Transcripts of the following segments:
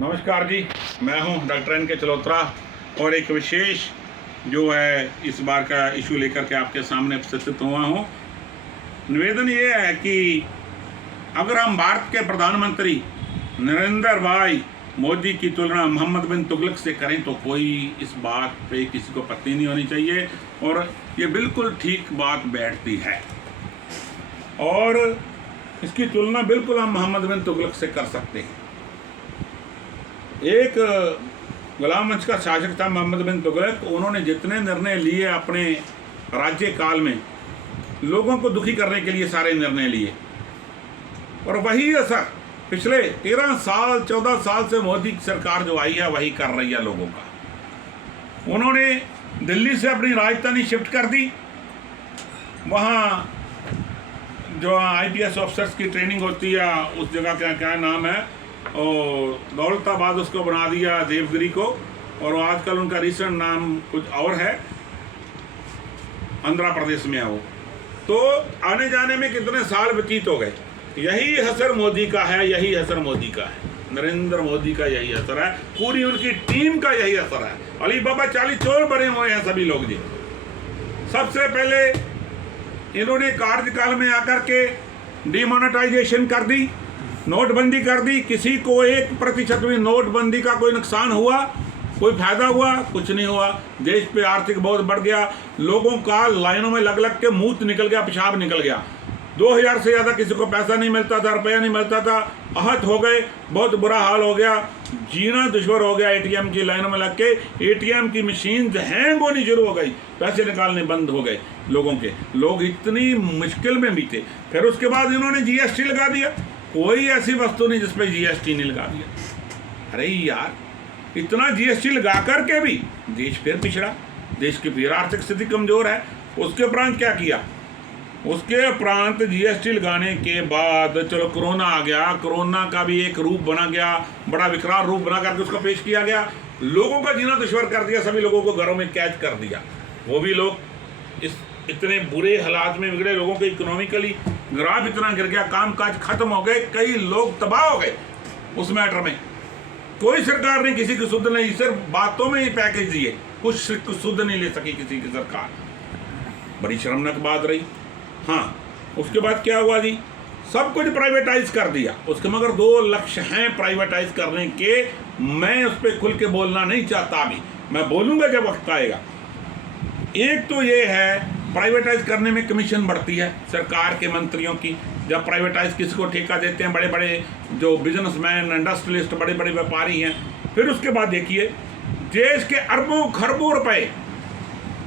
नमस्कार जी, मैं हूं डॉक्टर एन के चलोत्रा और एक विशेष जो है इस बार का इशू लेकर के आपके सामने उपस्थित हुआ हूं। निवेदन ये है कि अगर हम भारत के प्रधानमंत्री नरेंद्र भाई मोदी की तुलना मोहम्मद बिन तुगलक से करें तो कोई इस बात पे किसी को आपत्ति नहीं होनी चाहिए और ये बिल्कुल ठीक बात बैठती है और इसकी तुलना बिल्कुल हम मोहम्मद बिन तुगलक से कर सकते हैं। एक गुलाम वंश का शासक था मोहम्मद बिन तुगलक। उन्होंने जितने निर्णय लिए अपने राज्य काल में, लोगों को दुखी करने के लिए सारे निर्णय लिए और वही असर पिछले 13 साल 14 साल से मोदी सरकार जो आई है वही कर रही है लोगों का। उन्होंने दिल्ली से अपनी राजधानी शिफ्ट कर दी, वहाँ जो IPS ऑफिसर्स की ट्रेनिंग होती है उस जगह का क्या नाम है, और दौलताबाद उसको बना दिया देवगिरी को, और आजकल उनका रिसेंट नाम कुछ और है, आंध्र प्रदेश में है वो। तो आने जाने में कितने साल व्यतीत हो गए। यही असर मोदी का है, यही असर मोदी का है, नरेंद्र मोदी का यही असर है, पूरी उनकी टीम का यही असर है। अली बाबा चाली चोर बने हुए हैं सभी लोग जी। सबसे पहले इन्होंने कार्यकाल में आकर के डिमोनेटाइजेशन कर दी, नोटबंदी कर दी। किसी को 1% भी नोटबंदी का कोई नुकसान हुआ, कोई फायदा हुआ? कुछ नहीं हुआ। देश पे आर्थिक बहुत बढ़ गया, लोगों का लाइनों में लग लग के मुंह निकल गया, पेशाब निकल गया। 2000 से ज़्यादा किसी को पैसा नहीं मिलता था, रुपया नहीं मिलता था, आहत हो गए, बहुत बुरा हाल हो गया, जीना दुश्वार हो गया। ATM की लाइनों में लग के ATM की मशीन हैंग होनी शुरू हो गई, पैसे निकालने बंद हो गए लोगों के, लोग इतनी मुश्किल में भी थे। फिर उसके बाद इन्होंने GST लगा दिया। कोई ऐसी वस्तु नहीं जिस पर GST नहीं लगा दिया। अरे यार, इतना GST लगा करके भी देश फिर पिछड़ा, देश की फिर आर्थिक स्थिति कमजोर है। उसके उपरांत क्या किया? उसके उपरांत GST लगाने के बाद चलो कोरोना आ गया, कोरोना का भी एक रूप बना गया, बड़ा विकराल रूप बना करके उसको पेश किया गया, लोगों का जीना दुश्वार कर दिया, सभी लोगों को घरों में कैद कर दिया। वो भी लोग इस इतने बुरे हालात में बिगड़े, लोगों के इकोनॉमिकली ग्राफ इतना गिर गया, काम काज खत्म हो गए, कई लोग तबाह हो गए। उस मैटर में कोई सरकार ने किसी की सुध नहीं, सिर्फ बातों में ही पैकेज दिए, कुछ सुध नहीं ले सकी किसी की सरकार। बड़ी शर्मनाक बात रही। हाँ, उसके बाद क्या हुआ जी? सब कुछ प्राइवेटाइज कर दिया। उसके मगर 2 लक्ष्य हैं प्राइवेटाइज करने के, मैं उस पर खुल के बोलना नहीं चाहता, अभी मैं बोलूँगा जब वक्त आएगा। एक तो ये है, प्राइवेटाइज करने में कमीशन बढ़ती है सरकार के मंत्रियों की। जब प्राइवेटाइज किसी को ठेका देते हैं, बड़े बड़े जो बिजनेसमैन, इंडस्ट्रियलिस्ट, बड़े बड़े व्यापारी हैं, फिर उसके बाद देखिए देश के अरबों खरबों रुपए,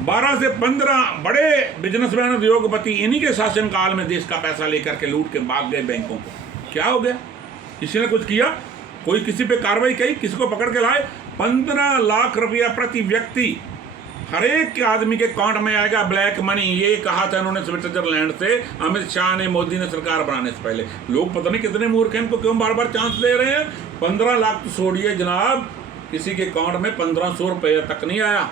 12 से 15 बड़े बिजनेसमैन, उद्योगपति, इन्हीं के शासनकाल में देश का पैसा लेकर के लूट के भाग गए बैंकों को। क्या हो गया? किसी ने कुछ किया? कोई किसी पे कार्रवाई की? किसी को पकड़ के लाए? 15 लाख रुपया प्रति व्यक्ति हर एक आदमी के अकाउंट में आएगा ब्लैक मनी। ये कहा था इन्होंने स्विट्जरलैंड से, अमित शाह ने, मोदी ने सरकार बनाने से पहले। लोग पता नहीं कितने मूर्ख हैं, इनको क्यों बार बार चांस दे रहे हैं। 15 लाख तो छोड़िए जनाब, किसी के अकाउंट में 1500 रुपये तक नहीं आया।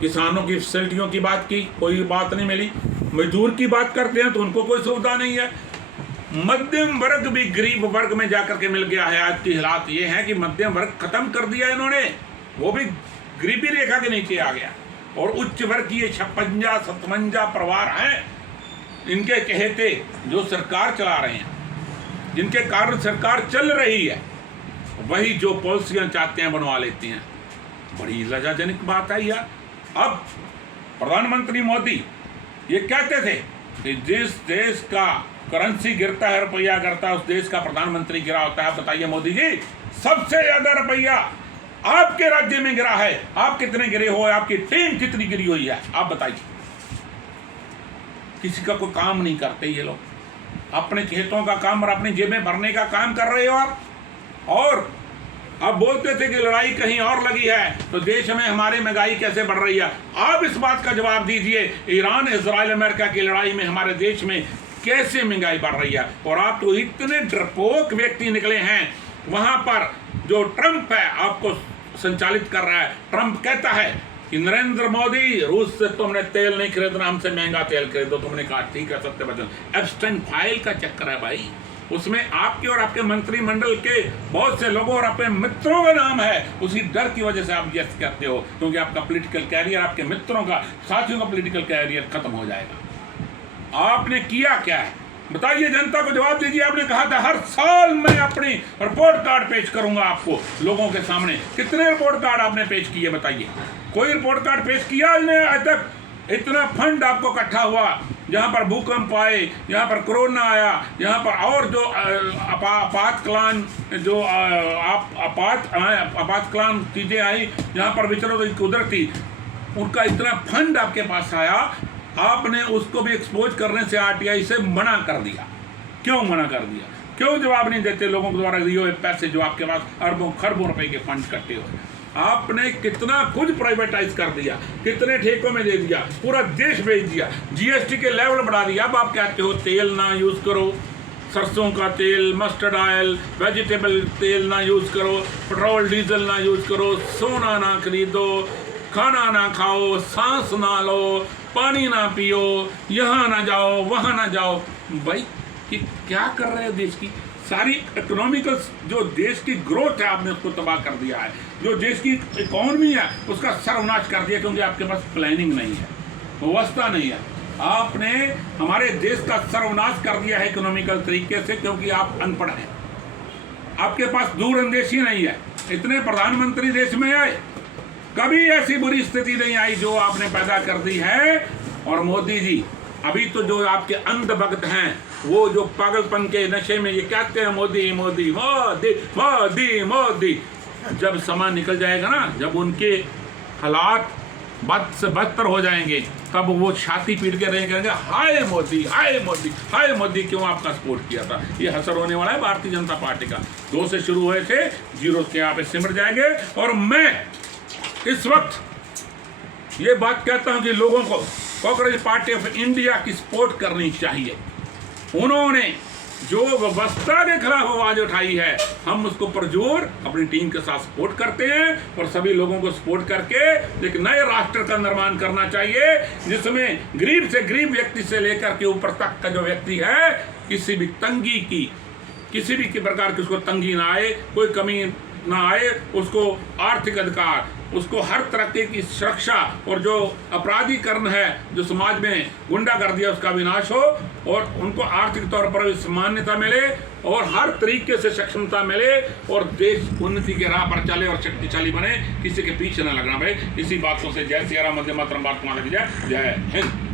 किसानों की फैसिलिटियों की बात की, कोई बात नहीं मिली। मजदूर की बात करते हैं तो उनको कोई सुविधा नहीं है। मध्यम वर्ग भी गरीब वर्ग में जाकर के मिल गया है। आज की हालात ये है कि मध्यम वर्ग खत्म कर दिया इन्होंने, वो भी गरीबी रेखा के नीचे आ गया। और उच्च वर्ग की 56-57 परिवार हैं इनके कहते, जो सरकार चला रहे हैं, जिनके कारण सरकार चल रही है, वही जो पॉलिसियां चाहते हैं बनवा लेते हैं। बड़ी लज्जाजनक बात है यार। अब प्रधानमंत्री मोदी ये कहते थे कि जिस देश का करेंसी गिरता है, रुपया गिरता है, उस देश का प्रधानमंत्री गिरा होता है। बताइए मोदी जी, सबसे ज्यादा रुपया आपके राज्य में गिरा है। आप कितने गिरे हो? आपकी टीम कितनी गिरी हुई है? आप बताइए। किसी का कोई काम नहीं करते ये लोग, अपने खेतों का काम और अपनी जेबें भरने का काम कर रहे हो आप। और अब बोलते थे कि लड़ाई कहीं और लगी है, तो देश में हमारी महंगाई कैसे बढ़ रही है? आप इस बात का जवाब दीजिए, ईरान, इजराइल, अमेरिका की लड़ाई में हमारे देश में कैसे महंगाई बढ़ रही है? और आप तो इतने डरपोक व्यक्ति निकले हैं। वहां पर जो ट्रंप है आपको संचालित कर रहा है। ट्रंप कहता है कि नरेंद्र मोदी, रूस से तुमने तेल नहीं खरीदना, हमसे महंगा तेल खरीदो। तुमने कहा ठीक है, सत्यवचन। एब्स्टेन फाइल का चक्कर है भाई। उसमें आपके और आपके मंत्रिमंडल के बहुत से लोगों और अपने मित्रों का नाम है। उसी डर की वजह से आप यस कहते हो, क्योंकि आपका पॉलिटिकल कैरियर, आपके मित्रों का, साथियों का पॉलिटिकल कैरियर खत्म हो जाएगा। आपने किया क्या है बताइए, जनता को जवाब दीजिए। आपने कहा था हर साल मैं अपनी रिपोर्ट कार्ड पेश करूंगा आपको लोगों के सामने। कितने रिपोर्ट कार्ड आपने पेश किए बताइए? कोई रिपोर्ट कार्ड पेश किया आज तक? इतना फंड आपको इकट्ठा हुआ, जहां पर भूकंप आए, जहां पर कोरोना आया, जहां पर और जो आपातकालीन जो आपातकालीन चीजें आई, जहां पर विचरो तो कुदरती, उनका इतना फंड आपके पास आया, आपने उसको भी एक्सपोज करने से आरटीआई से मना कर दिया। क्यों मना कर दिया? क्यों जवाब नहीं देते लोगों के द्वारा दिए हुए पैसे जो आपके पास अरबों खरबों रुपए के फंड इकट्ठे हुए? आपने कितना कुछ प्राइवेटाइज कर दिया, कितने ठेकों में दे दिया, पूरा देश बेच दिया, जीएसटी के लेवल बढ़ा दिया। अब आप कहते हो तेल ना यूज करो, सरसों का तेल, मस्टर्ड ऑयल, वेजिटेबल तेल ना यूज करो, पेट्रोल डीजल ना यूज करो, सोना ना खरीदो, खाना ना खाओ, सांस ना लो, पानी ना पियो, यहाँ ना जाओ, वहाँ ना जाओ। भाई ये क्या कर रहे हो? देश की सारी इकोनॉमिकल जो देश की ग्रोथ है आपने उसको तबाह कर दिया है। जो देश की इकोनॉमी है उसका सर्वनाश कर दिया, क्योंकि आपके पास प्लानिंग नहीं है, व्यवस्था नहीं है। आपने हमारे देश का सर्वनाश कर दिया है इकोनॉमिकल तरीके से, क्योंकि आप अनपढ़ हैं, आपके पास दूरअंदेशी नहीं है। इतने प्रधानमंत्री देश में आए, कभी ऐसी बुरी स्थिति नहीं आई जो आपने पैदा कर दी है। और मोदी जी अभी तो जो आपके अंधभक्त हैं, वो जो पागलपन के नशे में ये कहते हैं मोदी मोदी मोदी मोदी मोदी, जब समय निकल जाएगा ना, जब उनके हालात बद से बदतर हो जाएंगे, तब वो छाती पीट के रहेंगे, हाय मोदी हाय मोदी हाय मोदी, क्यों आपका सपोर्ट किया था। ये हसर होने वाला है भारतीय जनता पार्टी का। 2 से शुरू हुए थे, 0 के यहाँ पे सिमट जाएंगे। और मैं इस वक्त ये बात कहता हूं कि लोगों को कांग्रेस पार्टी ऑफ इंडिया की सपोर्ट करनी चाहिए। उन्होंने जो व्यवस्था के खिलाफ आवाज उठाई है, हम उसको पुरजोर अपनी टीम के साथ सपोर्ट करते हैं और सभी लोगों को सपोर्ट करके एक नए राष्ट्र का निर्माण करना चाहिए, जिसमें गरीब से गरीब व्यक्ति से लेकर के ऊपर तक का जो व्यक्ति है, किसी भी तंगी की, किसी भी प्रकार की उसको तंगी ना आए, कोई कमी ना आए, उसको आर्थिक अधिकार, उसको हर तरह की सुरक्षा, और जो अपराधीकरण है, जो समाज में गुंडागर्दी है, उसका विनाश हो, और उनको आर्थिक तौर पर मान्यता मिले, और हर तरीके से सक्षमता मिले, और देश उन्नति के राह पर चले और शक्तिशाली बने, किसी के पीछे न लगना भाई। इसी बातों से जय सिया राम, वंदे मातरम, भारत माता की जय, जय हिंद।